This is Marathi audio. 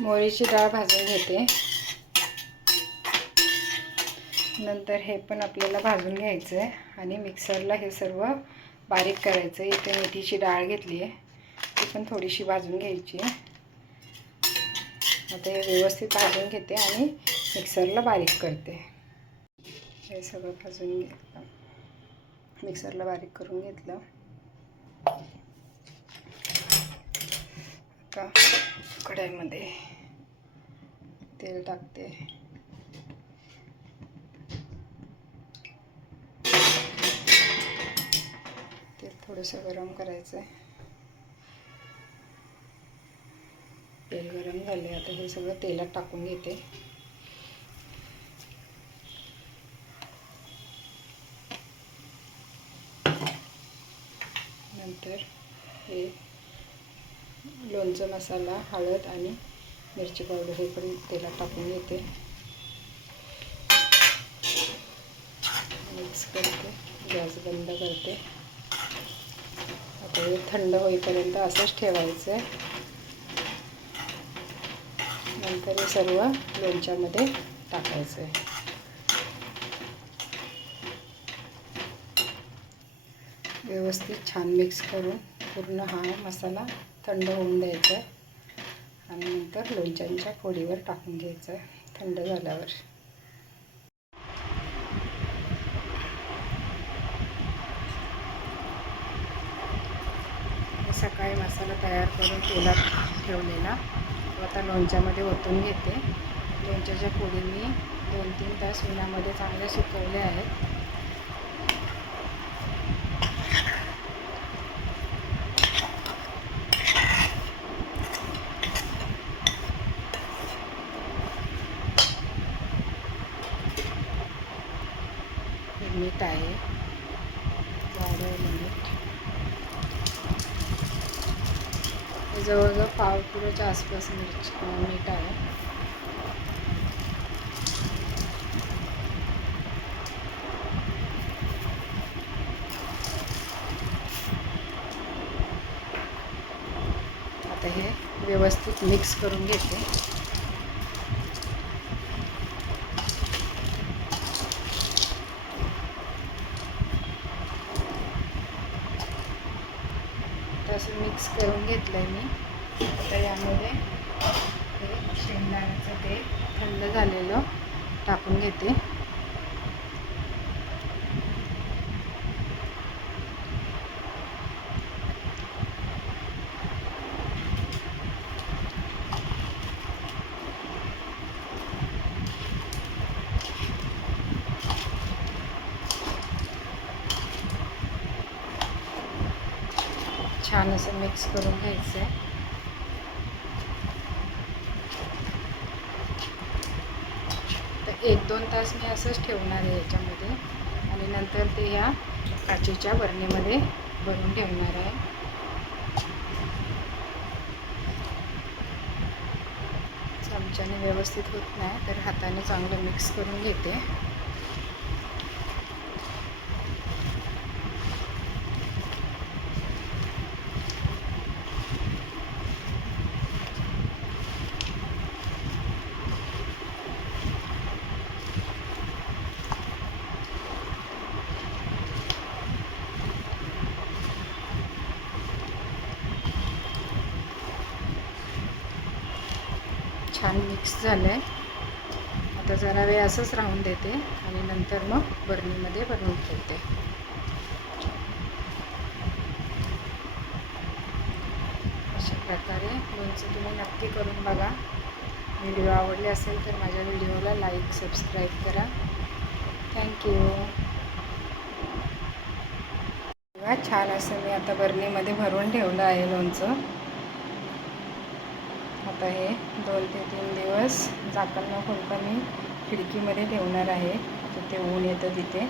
मोहरीची डाळ भाजून घेते. नंतर हे पण आपल्याला भाजून घ्यायचं आहे आणि मिक्सरला हे सर्व बारीक करायचं आहे. इथे मेथीची डाळ घेतली आहे, ती पण थोडीशी भाजून घ्यायची आहे. आता हे व्यवस्थित भाजून घेते आणि मिक्सरला बारीक करते. हे सगळं भाजून घेतलं, मिक्सरला बारीक करून घेतलं. आता कढईमध्ये तेल टाकते. तेल थोडंसं गरम करायचं आहे. तेल गरम झाले, आता हे सगळं तेलात टाकून घेते. नंतर हे लोणचं मसाला, हळद आणि मिरची पावडर हे पण तेलात टाकून घेते. मिक्स करते, गॅस बंद करते. आता हे थंड होईपर्यंत असंच ठेवायचं आहे. नंतर हे सर्व लोणच्यामध्ये टाकायचं आहे. व्यवस्थित छान मिक्स करून पूर्ण हा मसाला थंड होऊन द्यायचा आहे आणि नंतर लोणच्यांच्या फोडीवर टाकून घ्यायचं आहे थंड झाल्यावर. सकाळी मसाला तयार करून तेलात ठेवलेला तो आता लोणच्यामध्ये ओतून घेते. लोणच्याच्या फोडी मी 2-3 तास उन्हामध्ये चांगल्या सुकवल्या आहेत. मीठ आहे, वाढवलं मीठ, जवळजवळ 1/2 किलोच्या आसपास मीठ आहे. आता हे व्यवस्थित मिक्स करून घेते. असं मिक्स करून घेतलं आहे मी. आता यामध्ये हे शेंगदाण्याचं तेल थंड झालेलं टाकून घेते. छान असं मिक्स करून घ्यायचं आहे. तर 1-2 तास मी असंच ठेवणार आहे याच्यामध्ये आणि नंतर ते ह्या काचेच्या बरणीमध्ये भरून ठेवणार आहे. चमच्याने व्यवस्थित होत नाही तर हाताने चांगलं मिक्स करून घेते. छान मिक्स झालं आहे. आता जरा वेळ असंच राहून देते आणि नंतर मग बरणीमध्ये भरून ठेवते. अशा प्रकारे लोणचं तुम्ही नक्की करून बघा. व्हिडिओ आवडले असेल तर माझ्या व्हिडिओला लाईक, सबस्क्राईब करा. थँक्यू. छान असं मी आता बरणीमध्ये भरून ठेवलं आहे लोणचं. आता हे 2 ते 3 दिवस झाकण न खोलता मी खिडकीमध्ये ठेवणार आहे. तिथे ऊन येतं तिथे.